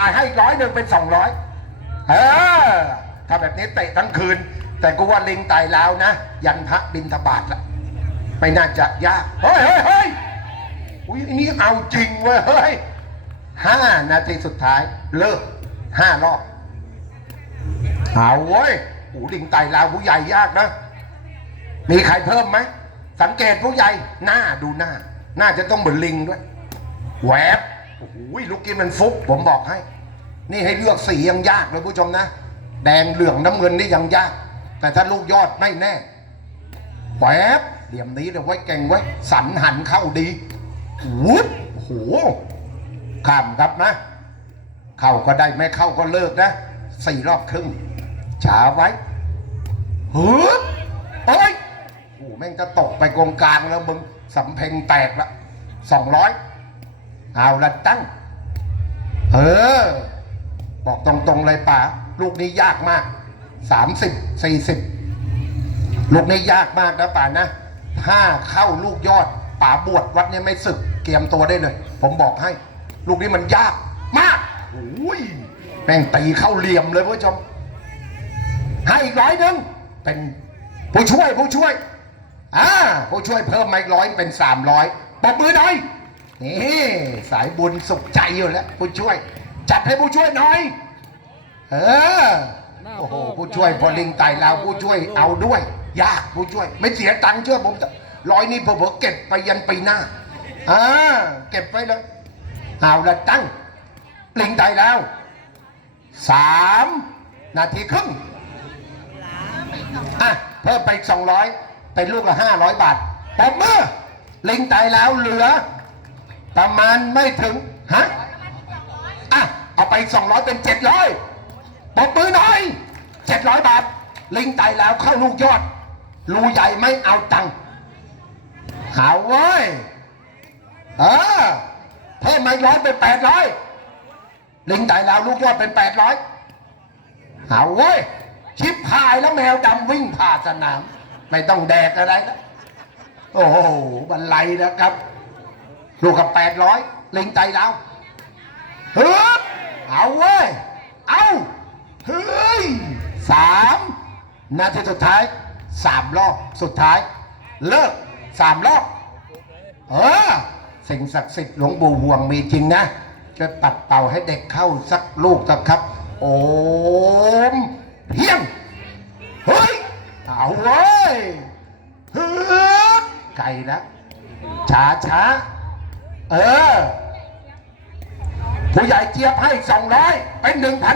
อะให้ร้อยหนึ่งเป็นสองร้อยเออถ้าแบบนี้เตะทั้งคืน แต่กูว่าลิงตายแล้วนะ ยันพระบินทบาทละไม่น่าจะยาก เฮ้ยเฮ้ยเฮ้ยอุ้ยอันนี่เอาจริงเว้ยเฮ้ยห้านาทีสุดท้าย เลิกห้ารอบเอาเว้ยอ้ลิงไตลาวผู้ใหญ่ยากนะ มีใครเพิ่มไหม สังเกตผู้ใหญ่ หน้าดูหน้า หน้าจะต้องเหมือนลิงด้วย แหวบ โอ้โหลูกกี้มันฟุกผมบอกให้ นี่ให้เลือกสียังยากเลยผู้ชมนะ แดงเหลืองน้ำเงินนี่ยังยาก แต่ถ้าลูกยอดไม่แน่แหวบเหลี่ยมนี้เดี๋ยวไว้เก่งไว้ สันหันเข้าดีวุดโอ้โหข้ามครับนะ เข้าก็ได้ไม่เข้าก็เลิกนะสี่รอบครึ่งช้าไว้ฮึบเอ้ยโอ้แม่งจะตกไปกองกลางแล้วมึงสำเพ็งแตกละสองร้อย เอาละตั้ง เออ บอกตรงๆเลยป่าลูกนี้ยากมากสามสิบสี่สิบลูกนี้ยากมากนะป่านะถ้าเข้าลูกยอด ป่าบวชวัดเนี้ไม่ศึกเตรียมตัวได้เลย ผมบอกให้ ลูกนี้มันยากมากโอ้ยแม่งตีเข้าเหลี่ยมเลยผู้ชมให้อีกร้อยหนึ่งเป็นผู้ช่วยผู้ช่วยอ่าผู้ช่วยเพิ่มมาอีกร้อยเป็นสามร้อยปรบมือหน่อย นี่สายบุญสุขใจอยู่แล้วผู้ช่วย จัดให้ผู้ช่วยหน่อย เออโอ้โหผู้ช่วยพอลิงไต่เราผู้ช่วยเอาด้วย ยากผู้ช่วย ไม่เสียตังค์เชื่อผมร้อยนี้ผมเก็บไปยันปีหน้าอ่าเก็บไปเลยเอาละตั้งลิงไต่แล้วสามนาทีครึ่งอะเพิ่มไปสองร้อยเป็นลูกละห้าร้อยบาทปอบมือลิงไตายแล้วเหลือ ประมาณไม่ถึงฮะอะเอาไปสองร้อยเป็นเจ็ดร้อยปบมือหน่อยเจ็ดร้อยบาท ลิงตายแล้วเข้าลูกยอด รูใหญ่ไม่เอาตังค์หาเว้ยเออเพิ่มมาร้อยเป็นแปดร้อยลิงตายแล้วลูกยอดเป็นแปดร้อยเอาเว้ยชิบหายแล้วแมวดำวิ่งผ่าสนาม ไม่ต้องแดกอะไรแล้วโอ้โหบันไลนะครับ ลูกกับแปดร้อยลิงไตเราฮึบเอาเว้ย เอาเฮ้ยสามนาทีสุดท้ายสามรอบสุดท้าย เลิกสามรอบเออสิ่งศักดิ์สิทธิ์หลวงปู่ห่วงมีจริงนะ จะปัดเป่าให้เด็กเข้าสักลูกสักครับ โอมเพียงเฮ้ยเอาเว้ยฮึบไก่นะช้าช้า เออผู้ใหญ่เจี๊ยบให้สองร้อยเป็นหนึ่งพัน